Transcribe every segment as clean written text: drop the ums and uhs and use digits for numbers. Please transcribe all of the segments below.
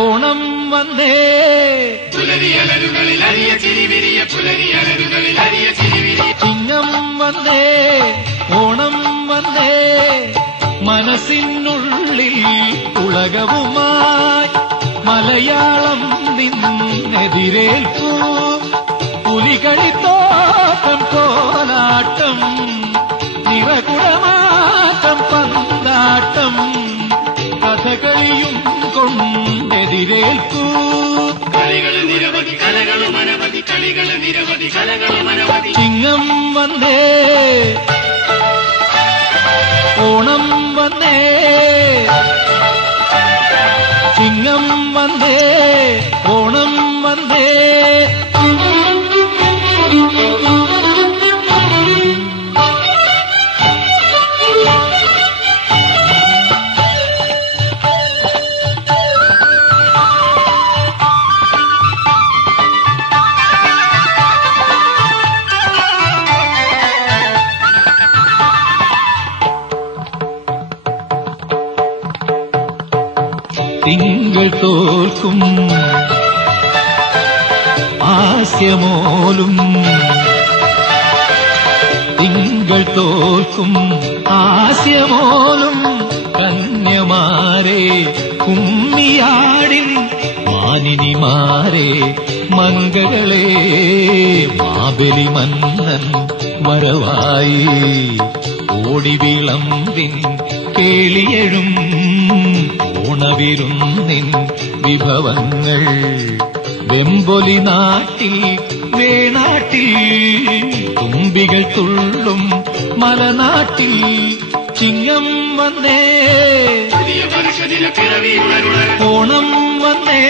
ഓണം വന്നേ ചിങ്ങം വന്നേ ഓണം വന്നേ മനസ്സിനുള്ളിൽ ഉലകവുമായി മലയാളം നിന്നെതിരേൽക്കൂ പുലികളിത്തോട്ടം കോലാട്ടം നിറകുടമാട്ടം പന്താട്ടം കഥകളിയും കൊണ്ടെതിരേൽക്കൂ കളികള് നിരവധി കലകളും അനവധി കളികള് നിരവധി കലകളും അനവധി ചിങ്ങം വന്നേ ഓണം വന്നേ ചിങ്ങം വന്നേ ഓണം വന്നേ തിങ്കൾ തോൽക്കും ആസ്യമോലും തിങ്കൾ തോൽക്കും ആസ്യമോലും കന്യമാരെ കുമ്മിയാടിൻ മാനിനിമാരെ മംഗളെ മാബലി മന്നൻ വരവായി ഓടിവിളമ്പിൻ കേളിയഴും ഓണവിരുന്നിൻ വിഭവങ്ങൾ വെമ്പൊലി നാട്ടിൽ വേണാട്ടിൽ തുമ്പികൾ തുള്ളും മലനാട്ടിൽ ചിങ്ങം വന്നേ ഓണം വന്നേ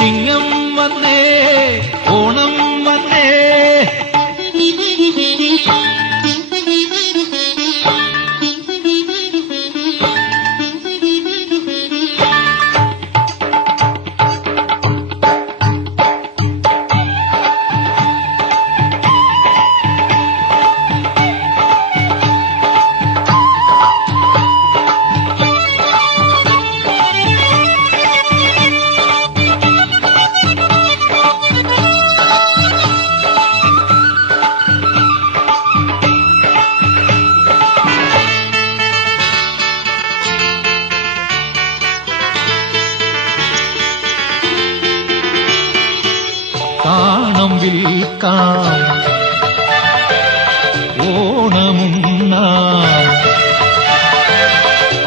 ചിങ്ങം വന്നേ ഓണം വന്നേ കാണം വിൽക്കാം ഓണമുണ്ണാം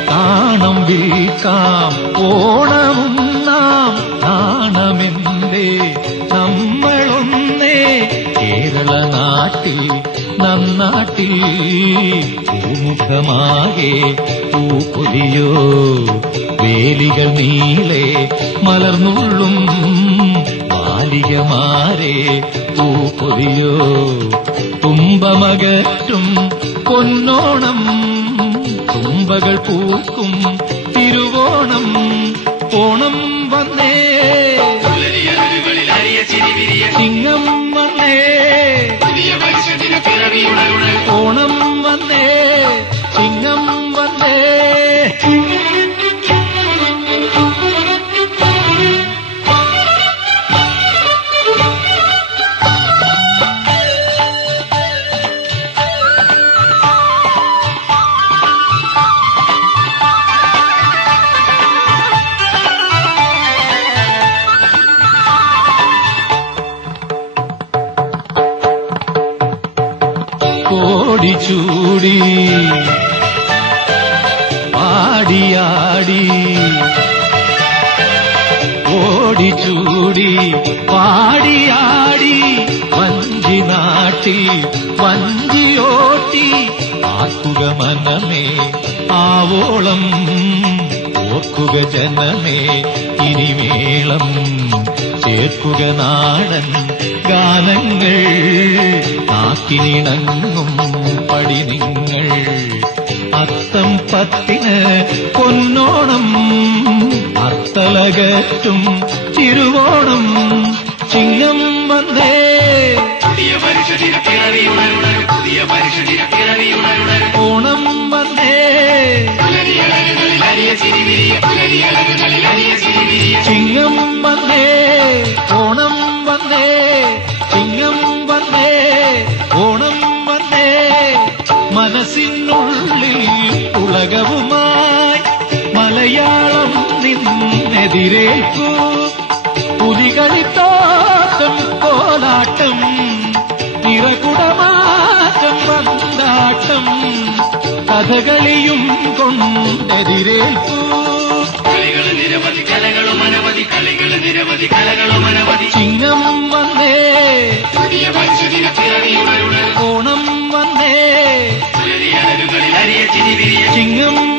കാണം വിൽക്കാം ഓണമുണ്ണാം നാണമെന്തേ നമ്മളൊന്നേ കേരള നാട്ടിൽ നന്നാട്ടിൽ പൂമുഖമാകെ പൂപ്പൊലിയോ വേലികൾ നീളെ മലർന്നുള്ളും ബാലികമാരെ പൂപ്പൊലിയോ തുമ്പമകറ്റും പൊന്നോണം തുമ്പകൾ പൂക്കും തിരുവോണം ഓണം വന്നേ ചിങ്ങം വന്നേ ഓണം വന്നേ ചിങ്ങം വന്നേ കോടിച്ചൂടി പാടിയാടി ഓടിച്ചൂടി പാടിയാടി വഞ്ചി നാട്ടി വഞ്ചിയോട്ടി ആക്കുക മനമേ ആവോളം ഓർക്കുക ജനമേ ഇനിമേളം ചേർക്കുക നാടൻ ഗാനങ്ങൾ നാക്കിനിണങ്ങും പടി നിങ്ങൾ അത്തം പത്തിന് പൊന്നോണം അത്തലകറ്റും തിരുവോണം ചിങ്ങം വന്നേ ഓണം മനസ്സിനുള്ളിൽ ഉലകവുമായി മലയാളം നിന്നെതിരേൽക്കൂ. പുലികളിത്തോട്ടം കോലാട്ടം നിറകുടമാറ്റം വന്നാട്ടം കഥകളിയും കൊണ്ടെതിരേൽക്കൂ. കളികൾ നിരവധി കലകളും അനവധി കളികൾ നിരവധി കലകളും അനവധി. ചിങ്ങം വന്നേ പുതിയ മനുഷ്യനെ പിറവിയുണരുണ്. ഓണം വന്നേ പുലരിയലരുകളിൽ അരിയ ചിരി വിരിയ. ചിങ്ങം